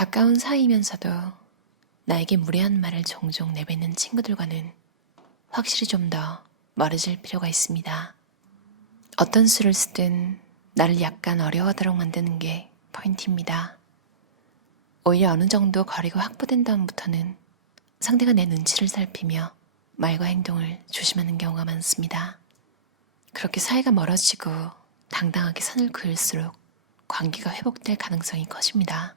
가까운 사이면서도 나에게 무례한 말을 종종 내뱉는 친구들과는 확실히 좀 더 멀어질 필요가 있습니다. 어떤 수를 쓰든 나를 약간 어려워하도록 만드는 게 포인트입니다. 오히려 어느 정도 거리가 확보된 다음부터는 상대가 내 눈치를 살피며 말과 행동을 조심하는 경우가 많습니다. 그렇게 사이가 멀어지고 당당하게 선을 그을수록 관계가 회복될 가능성이 커집니다.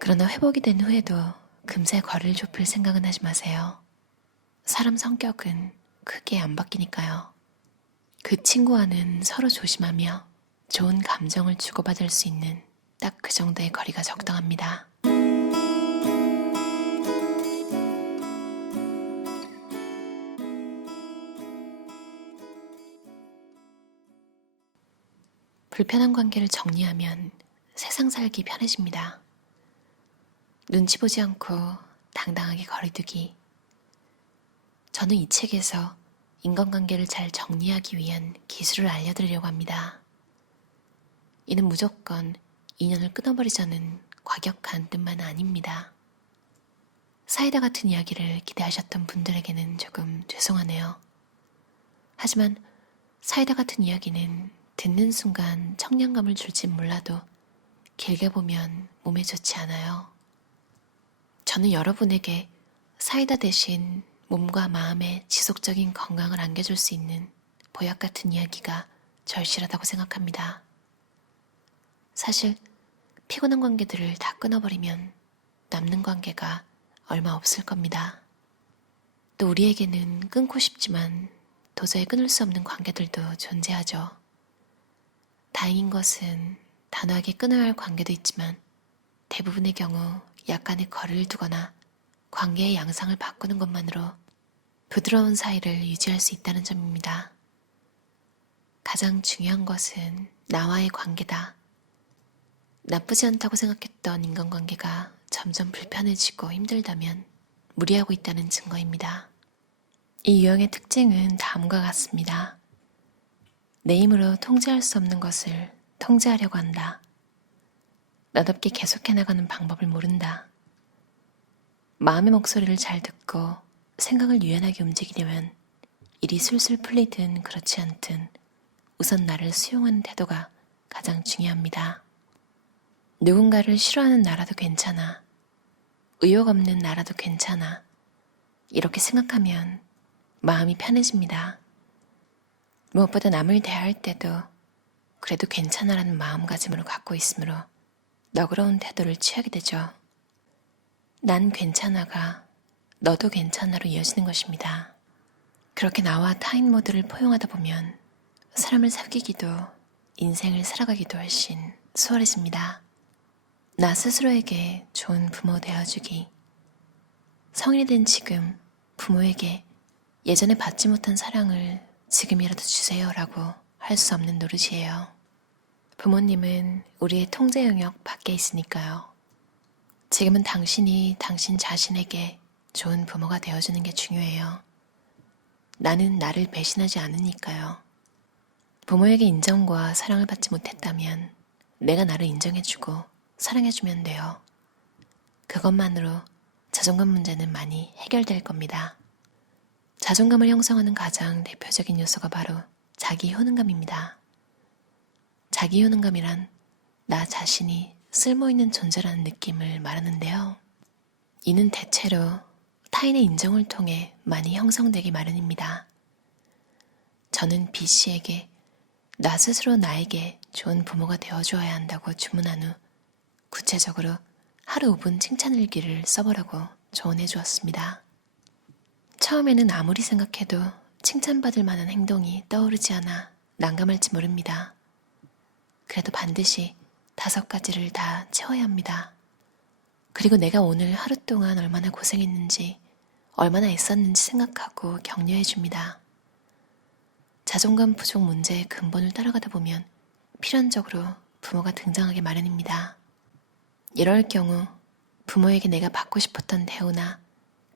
그러나 회복이 된 후에도 금세 거리를 좁힐 생각은 하지 마세요. 사람 성격은 크게 안 바뀌니까요. 그 친구와는 서로 조심하며 좋은 감정을 주고받을 수 있는 딱 그 정도의 거리가 적당합니다. 불편한 관계를 정리하면 세상 살기 편해집니다. 눈치 보지 않고 당당하게 거리두기. 저는 이 책에서 인간관계를 잘 정리하기 위한 기술을 알려드리려고 합니다. 이는 무조건 인연을 끊어버리자는 과격한 뜻만은 아닙니다. 사이다 같은 이야기를 기대하셨던 분들에게는 조금 죄송하네요. 하지만 사이다 같은 이야기는 듣는 순간 청량감을 줄진 몰라도 길게 보면 몸에 좋지 않아요. 저는 여러분에게 사이다 대신 몸과 마음에 지속적인 건강을 안겨줄 수 있는 보약 같은 이야기가 절실하다고 생각합니다. 사실 피곤한 관계들을 다 끊어버리면 남는 관계가 얼마 없을 겁니다. 또 우리에게는 끊고 싶지만 도저히 끊을 수 없는 관계들도 존재하죠. 다행인 것은 단호하게 끊어야 할 관계도 있지만 대부분의 경우 약간의 거리를 두거나 관계의 양상을 바꾸는 것만으로 부드러운 사이를 유지할 수 있다는 점입니다. 가장 중요한 것은 나와의 관계다. 나쁘지 않다고 생각했던 인간관계가 점점 불편해지고 힘들다면 무리하고 있다는 증거입니다. 이 유형의 특징은 다음과 같습니다. 내 힘으로 통제할 수 없는 것을 통제하려고 한다. 너답게 계속해 나가는 방법을 모른다. 마음의 목소리를 잘 듣고 생각을 유연하게 움직이려면 일이 술술 풀리든 그렇지 않든 우선 나를 수용하는 태도가 가장 중요합니다. 누군가를 싫어하는 나라도 괜찮아. 의욕 없는 나라도 괜찮아. 이렇게 생각하면 마음이 편해집니다. 무엇보다 남을 대할 때도 그래도 괜찮아라는 마음가짐으로 갖고 있으므로 너그러운 태도를 취하게 되죠. 난 괜찮아가 너도 괜찮아로 이어지는 것입니다. 그렇게 나와 타인 모드를 포용하다 보면 사람을 사귀기도 인생을 살아가기도 훨씬 수월해집니다. 나 스스로에게 좋은 부모 되어주기. 성인이 된 지금 부모에게 예전에 받지 못한 사랑을 지금이라도 주세요라고 할 수 없는 노릇이에요. 부모님은 우리의 통제 영역 밖에 있으니까요. 지금은 당신이 당신 자신에게 좋은 부모가 되어주는 게 중요해요. 나는 나를 배신하지 않으니까요. 부모에게 인정과 사랑을 받지 못했다면 내가 나를 인정해주고 사랑해주면 돼요. 그것만으로 자존감 문제는 많이 해결될 겁니다. 자존감을 형성하는 가장 대표적인 요소가 바로 자기 효능감입니다. 자기 효능감이란 나 자신이 쓸모있는 존재라는 느낌을 말하는데요. 이는 대체로 타인의 인정을 통해 많이 형성되기 마련입니다. 저는 B씨에게 나 스스로 나에게 좋은 부모가 되어주어야 한다고 주문한 후 구체적으로 하루 5분 칭찬일기를 써보라고 조언해 주었습니다. 처음에는 아무리 생각해도 칭찬받을 만한 행동이 떠오르지 않아 난감할지 모릅니다. 그래도 반드시 5가지를 다 채워야 합니다. 그리고 내가 오늘 하루 동안 얼마나 고생했는지, 얼마나 애썼는지 생각하고 격려해 줍니다. 자존감 부족 문제의 근본을 따라가다 보면 필연적으로 부모가 등장하기 마련입니다. 이럴 경우 부모에게 내가 받고 싶었던 대우나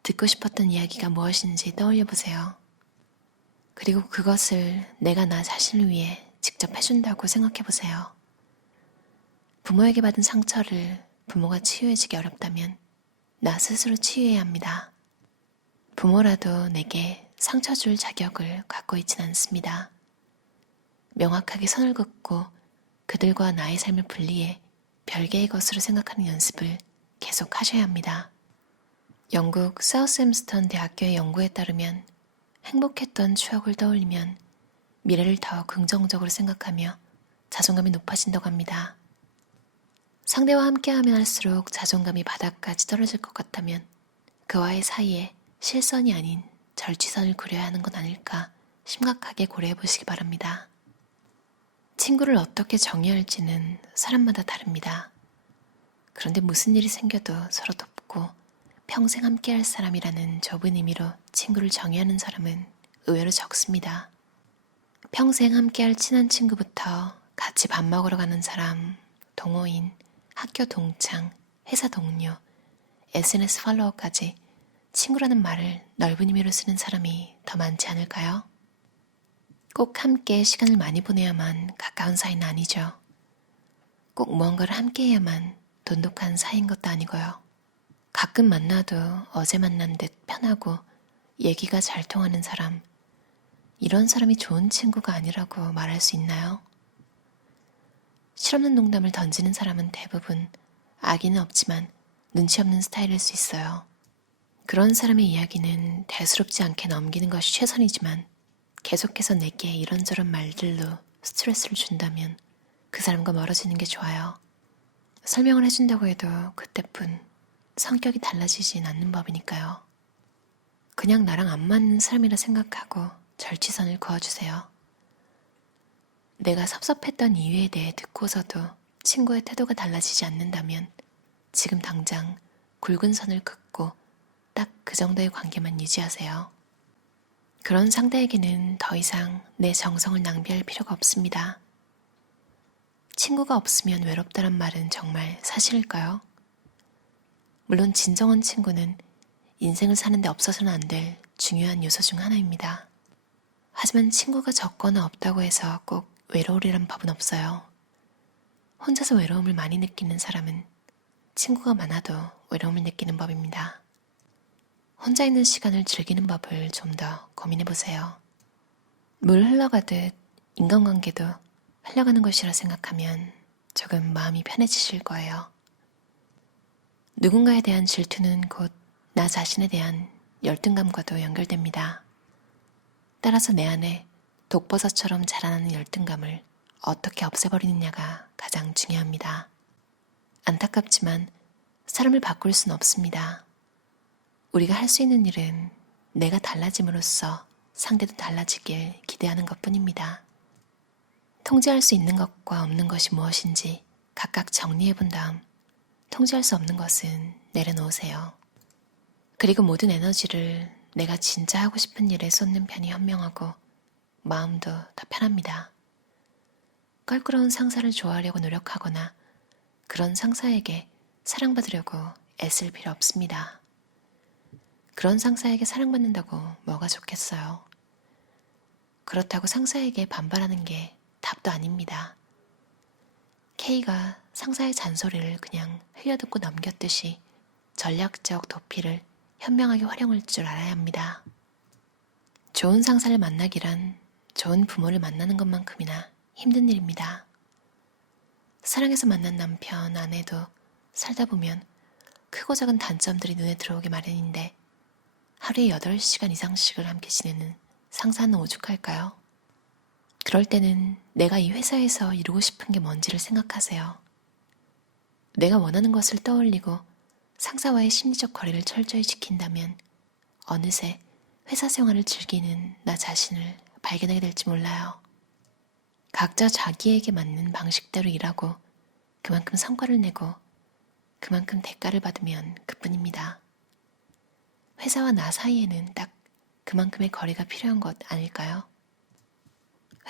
듣고 싶었던 이야기가 무엇인지 떠올려 보세요. 그리고 그것을 내가 나 자신을 위해 직접 해준다고 생각해 보세요. 부모에게 받은 상처를 부모가 치유해지기 어렵다면 나 스스로 치유해야 합니다. 부모라도 내게 상처 줄 자격을 갖고 있진 않습니다. 명확하게 선을 긋고 그들과 나의 삶을 분리해 별개의 것으로 생각하는 연습을 계속 하셔야 합니다. 영국 사우스햄스턴 대학교의 연구에 따르면 행복했던 추억을 떠올리면 미래를 더 긍정적으로 생각하며 자존감이 높아진다고 합니다. 상대와 함께하면 할수록 자존감이 바닥까지 떨어질 것 같다면 그와의 사이에 실선이 아닌 절취선을 그려야 하는 건 아닐까 심각하게 고려해 보시기 바랍니다. 친구를 어떻게 정의할지는 사람마다 다릅니다. 그런데 무슨 일이 생겨도 서로 돕고 평생 함께할 사람이라는 좁은 의미로 친구를 정의하는 사람은 의외로 적습니다. 평생 함께할 친한 친구부터 같이 밥 먹으러 가는 사람, 동호인, 학교 동창, 회사 동료, SNS 팔로워까지 친구라는 말을 넓은 의미로 쓰는 사람이 더 많지 않을까요? 꼭 함께 시간을 많이 보내야만 가까운 사이는 아니죠. 꼭 무언가를 함께 해야만 돈독한 사이인 것도 아니고요. 가끔 만나도 어제 만난 듯 편하고 얘기가 잘 통하는 사람, 이런 사람이 좋은 친구가 아니라고 말할 수 있나요? 실없는 농담을 던지는 사람은 대부분 악의는 없지만 눈치 없는 스타일일 수 있어요. 그런 사람의 이야기는 대수롭지 않게 넘기는 것이 최선이지만 계속해서 내게 이런저런 말들로 스트레스를 준다면 그 사람과 멀어지는 게 좋아요. 설명을 해준다고 해도 그때뿐 성격이 달라지진 않는 법이니까요. 그냥 나랑 안 맞는 사람이라 생각하고 절취선을 그어주세요. 내가 섭섭했던 이유에 대해 듣고서도 친구의 태도가 달라지지 않는다면 지금 당장 굵은 선을 긋고 딱 그 정도의 관계만 유지하세요. 그런 상대에게는 더 이상 내 정성을 낭비할 필요가 없습니다. 친구가 없으면 외롭다란 말은 정말 사실일까요? 물론 진정한 친구는 인생을 사는데 없어서는 안 될 중요한 요소 중 하나입니다. 하지만 친구가 적거나 없다고 해서 꼭 외로우리란 법은 없어요. 혼자서 외로움을 많이 느끼는 사람은 친구가 많아도 외로움을 느끼는 법입니다. 혼자 있는 시간을 즐기는 법을 좀 더 고민해보세요. 물 흘러가듯 인간관계도 흘러가는 것이라 생각하면 조금 마음이 편해지실 거예요. 누군가에 대한 질투는 곧 나 자신에 대한 열등감과도 연결됩니다. 따라서 내 안에 독버섯처럼 자라나는 열등감을 어떻게 없애버리느냐가 가장 중요합니다. 안타깝지만 사람을 바꿀 수는 없습니다. 우리가 할 수 있는 일은 내가 달라짐으로써 상대도 달라지길 기대하는 것뿐입니다. 통제할 수 있는 것과 없는 것이 무엇인지 각각 정리해 본 다음 통제할 수 없는 것은 내려놓으세요. 그리고 모든 에너지를 내가 진짜 하고 싶은 일에 쏟는 편이 현명하고 마음도 더 편합니다. 껄끄러운 상사를 좋아하려고 노력하거나 그런 상사에게 사랑받으려고 애쓸 필요 없습니다. 그런 상사에게 사랑받는다고 뭐가 좋겠어요. 그렇다고 상사에게 반발하는 게 답도 아닙니다. K가 상사의 잔소리를 그냥 흘려듣고 넘겼듯이 전략적 도피를 현명하게 활용할 줄 알아야 합니다. 좋은 상사를 만나기란 좋은 부모를 만나는 것만큼이나 힘든 일입니다. 사랑해서 만난 남편, 아내도 살다 보면 크고 작은 단점들이 눈에 들어오기 마련인데 하루에 8시간 이상씩을 함께 지내는 상사는 오죽할까요? 그럴 때는 내가 이 회사에서 이루고 싶은 게 뭔지를 생각하세요. 내가 원하는 것을 떠올리고 상사와의 심리적 거리를 철저히 지킨다면 어느새 회사 생활을 즐기는 나 자신을 발견하게 될지 몰라요. 각자 자기에게 맞는 방식대로 일하고 그만큼 성과를 내고 그만큼 대가를 받으면 그뿐입니다. 회사와 나 사이에는 딱 그만큼의 거리가 필요한 것 아닐까요?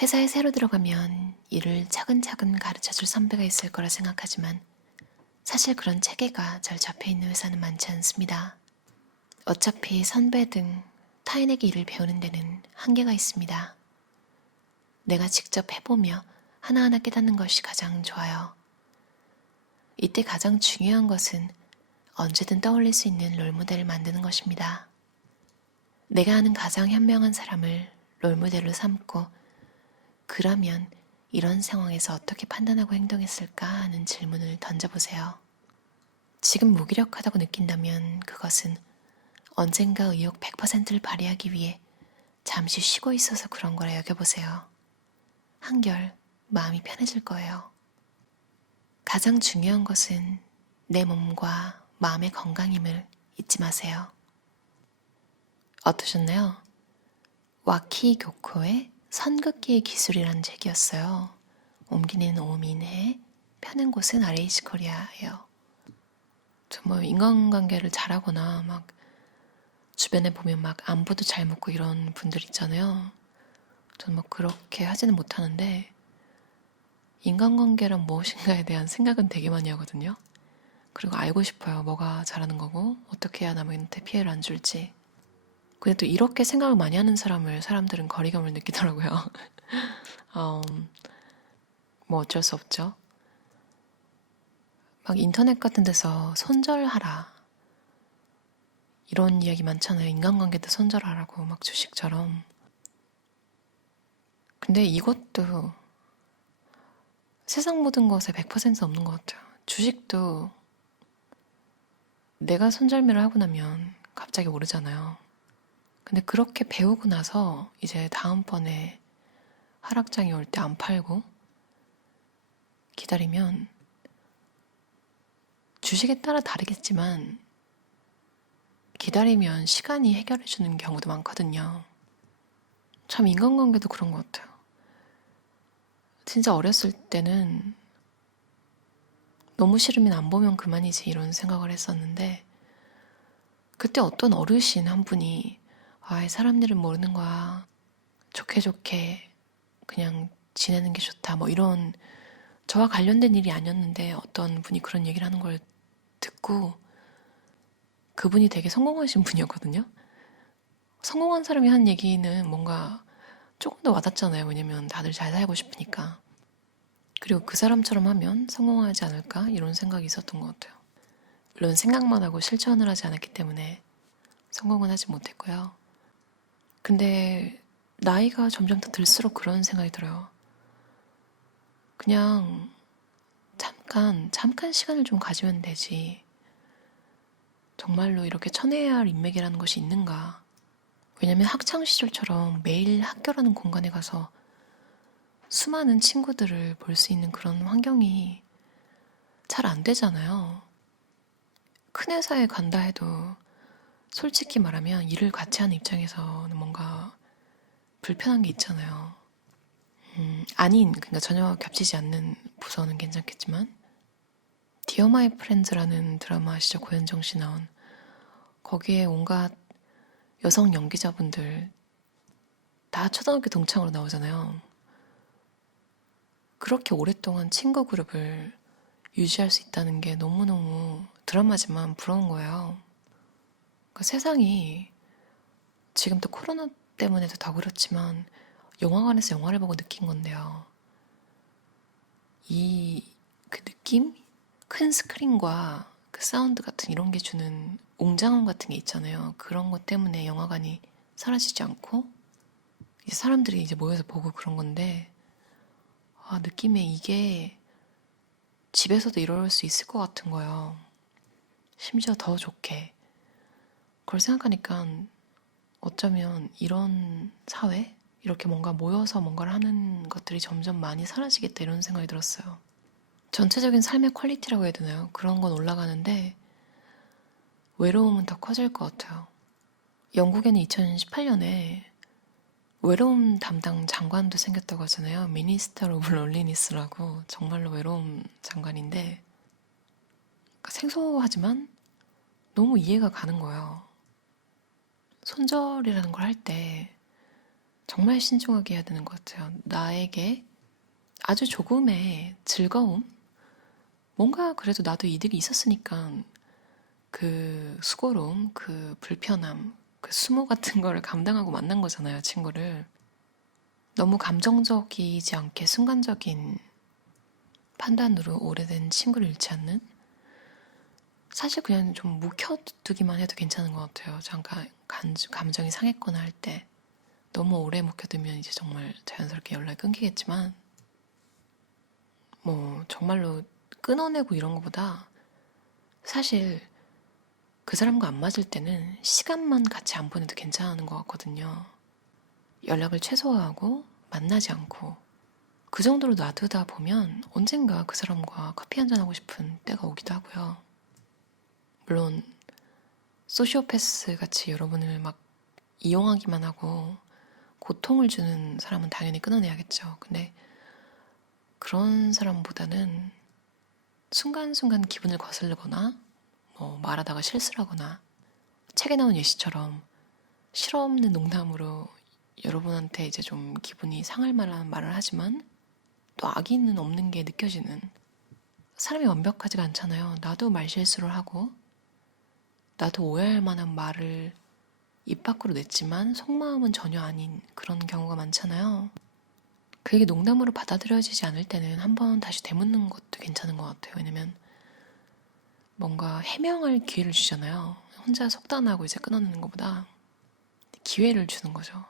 회사에 새로 들어가면 일을 차근차근 가르쳐줄 선배가 있을 거라 생각하지만 사실 그런 체계가 잘 잡혀있는 회사는 많지 않습니다. 어차피 선배 등 타인에게 일을 배우는 데는 한계가 있습니다. 내가 직접 해보며 하나하나 깨닫는 것이 가장 좋아요. 이때 가장 중요한 것은 언제든 떠올릴 수 있는 롤모델을 만드는 것입니다. 내가 아는 가장 현명한 사람을 롤모델로 삼고 그러면 이런 상황에서 어떻게 판단하고 행동했을까 하는 질문을 던져보세요. 지금 무기력하다고 느낀다면 그것은 언젠가 의욕 100%를 발휘하기 위해 잠시 쉬고 있어서 그런 거라 여겨보세요. 한결 마음이 편해질 거예요. 가장 중요한 것은 내 몸과 마음의 건강임을 잊지 마세요. 어떠셨나요? 와키 교코의 선긋기의 기술이라는 책이었어요. 옮기는 오민해, 펴는 곳은 RH 코리아예요. 정말 인간관계를 잘하거나 막 주변에 보면 막 안부도 잘 묻고 이런 분들 있잖아요. 저는 막 그렇게 하지는 못하는데 인간관계란 무엇인가에 대한 생각은 되게 많이 하거든요. 그리고 알고 싶어요. 뭐가 잘하는 거고 어떻게 해야 남한테 피해를 안 줄지. 근데 또 이렇게 생각을 많이 하는 사람들은 거리감을 느끼더라고요. 뭐 어쩔 수 없죠. 막 인터넷 같은 데서 손절하라 이런 이야기 많잖아요. 인간관계도 손절하라고 막 주식처럼. 근데 이것도 세상 모든 것에 100% 없는 것 같아요. 주식도 내가 손절매를 하고 나면 갑자기 오르잖아요. 근데 그렇게 배우고 나서 이제 다음번에 하락장이 올 때 안 팔고 기다리면 주식에 따라 다르겠지만 기다리면 시간이 해결해주는 경우도 많거든요. 참 인간관계도 그런 것 같아요. 진짜 어렸을 때는 너무 싫으면 안 보면 그만이지 이런 생각을 했었는데 그때 어떤 어르신 한 분이 사람 일은 모르는 거야. 좋게 좋게 그냥 지내는 게 좋다. 뭐 이런 저와 관련된 일이 아니었는데 어떤 분이 그런 얘기를 하는 걸 듣고 그분이 되게 성공하신 분이었거든요. 성공한 사람이 한 얘기는 뭔가 조금 더 와닿잖아요. 왜냐면 다들 잘 살고 싶으니까. 그리고 그 사람처럼 하면 성공하지 않을까? 이런 생각이 있었던 것 같아요. 물론 생각만 하고 실천을 하지 않았기 때문에 성공은 하지 못했고요. 근데 나이가 점점 더 들수록 그런 생각이 들어요. 그냥 잠깐 시간을 좀 가지면 되지. 정말로 이렇게 쳐내야 할 인맥이라는 것이 있는가? 왜냐면 학창시절처럼 매일 학교라는 공간에 가서 수많은 친구들을 볼 수 있는 그런 환경이 잘 안 되잖아요. 큰 회사에 간다 해도 솔직히 말하면 일을 같이 하는 입장에서는 뭔가 불편한 게 있잖아요. 그러니까 전혀 겹치지 않는 부서는 괜찮겠지만 디어 마이 프렌즈라는 드라마 아시죠? 고현정 씨 나온 거기에 온갖 여성 연기자분들 다 초등학교 동창으로 나오잖아요. 그렇게 오랫동안 친구 그룹을 유지할 수 있다는 게 너무너무 드라마지만 부러운 거예요. 그러니까 세상이 지금 또 코로나 때문에도 더 그렇지만 영화관에서 영화를 보고 느낀 건데요. 그 느낌? 큰 스크린과 그 사운드 같은 이런 게 주는 웅장함 같은 게 있잖아요. 그런 것 때문에 영화관이 사라지지 않고 이제 사람들이 이제 모여서 보고 그런 건데 느낌에 이게 집에서도 이럴 수 있을 것 같은 거예요. 심지어 더 좋게. 그걸 생각하니까 어쩌면 이런 사회? 이렇게 뭔가 모여서 뭔가를 하는 것들이 점점 많이 사라지겠다 이런 생각이 들었어요. 전체적인 삶의 퀄리티라고 해야 되나요? 그런 건 올라가는데 외로움은 더 커질 것 같아요. 영국에는 2018년에 외로움 담당 장관도 생겼다고 하잖아요. 미니스터 오브 롤리니스라고 정말로 외로움 장관인데 그러니까 생소하지만 너무 이해가 가는 거예요. 손절이라는 걸 할 때 정말 신중하게 해야 되는 것 같아요. 나에게 아주 조금의 즐거움? 뭔가 그래도 나도 이득이 있었으니까 그 수고로움, 그 불편함, 그 수모 같은 거를 감당하고 만난 거잖아요, 친구를. 너무 감정적이지 않게 순간적인 판단으로 오래된 친구를 잃지 않는? 사실 그냥 좀 묵혀두기만 해도 괜찮은 것 같아요. 잠깐 감정이 상했거나 할 때. 너무 오래 묵혀두면 이제 정말 자연스럽게 연락이 끊기겠지만, 뭐, 정말로 끊어내고 이런 것보다 사실 그 사람과 안 맞을 때는 시간만 같이 안 보내도 괜찮은 것 같거든요. 연락을 최소화하고 만나지 않고 그 정도로 놔두다 보면 언젠가 그 사람과 커피 한잔 하고 싶은 때가 오기도 하고요. 물론 소시오패스 같이 여러분을 막 이용하기만 하고 고통을 주는 사람은 당연히 끊어내야겠죠. 근데 그런 사람보다는 순간순간 기분을 거스르거나 뭐 말하다가 실수를 하거나 책에 나온 예시처럼 실없는 농담으로 여러분한테 이제 좀 기분이 상할 만한 말을 하지만 또 악의는 없는 게 느껴지는, 사람이 완벽하지가 않잖아요. 나도 말실수를 하고 나도 오해할 만한 말을 입 밖으로 냈지만 속마음은 전혀 아닌 그런 경우가 많잖아요. 그게 농담으로 받아들여지지 않을 때는 한번 다시 되묻는 것도 괜찮은 것 같아요. 왜냐면 뭔가 해명할 기회를 주잖아요. 혼자 속단하고 이제 끊어내는 것보다 기회를 주는 거죠.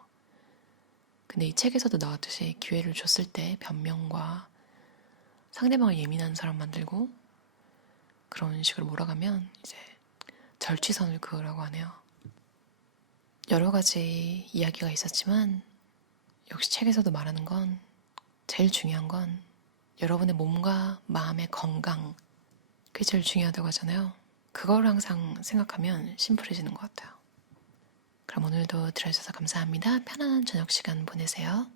근데 이 책에서도 나왔듯이 기회를 줬을 때 변명과 상대방을 예민한 사람 만들고 그런 식으로 몰아가면 이제 절취선을 그으라고 하네요. 여러 가지 이야기가 있었지만 역시 책에서도 말하는 건 제일 중요한 건 여러분의 몸과 마음의 건강, 그게 제일 중요하다고 하잖아요. 그걸 항상 생각하면 심플해지는 것 같아요. 그럼 오늘도 들어주셔서 감사합니다. 편안한 저녁 시간 보내세요.